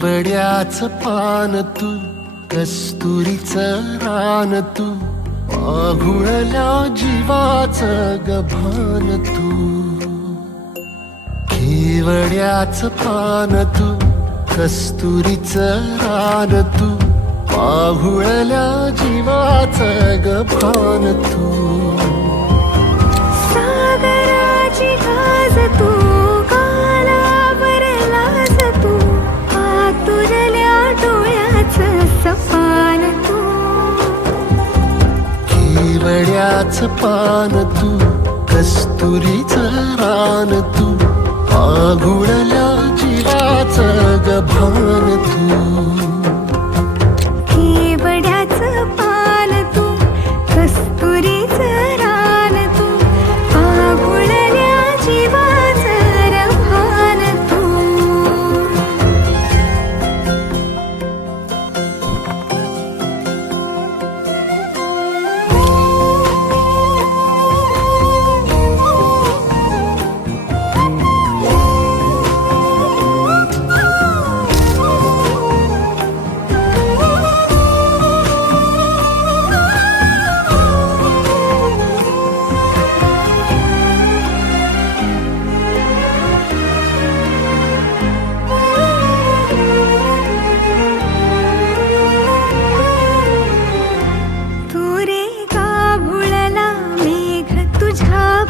केवड्याचं पान तू, कस्तुरीचं रान तू, पाघुळल्या जीवाचं गभान तू. केवड्याचं पान तू, कस्तुरीचं रान तू, पाघुळल्या जीवाचं गभान तू. सागराची गाज तू, कालावर लाज तू, आतुरल्या डोळ्याचं सपान तू. केवड्याचं पान तू, कस्तुरीचं रान तू, पाघुळल्या जीवाचं गभान तू. केवड्याचं पान तू, कस्तुरीचं रान तू, पाघुळल्या जीवाचं रभान तू.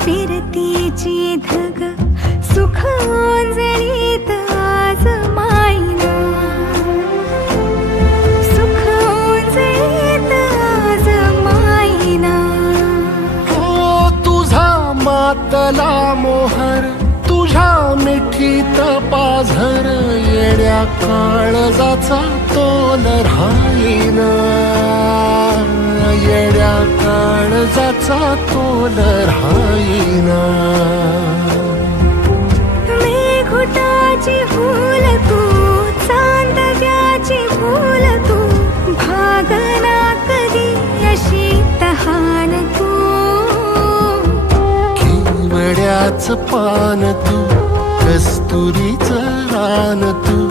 फिरतीची धग सुख ओंजळीत आज मायना, सुख ओंजळीत आज मायना. हो तुझा मातला मोहर, तुझ्या मिठीत पाझर, येड्या काळजाचा तोल राहीना, येड्या काळजाचा तोल राहीना. मेघुटाची फूल तू, चांदव्याची फूल तू, भागना कधी अशी तहान तू. केवड्याचं पान तू, कस्तुरीचं रान तू,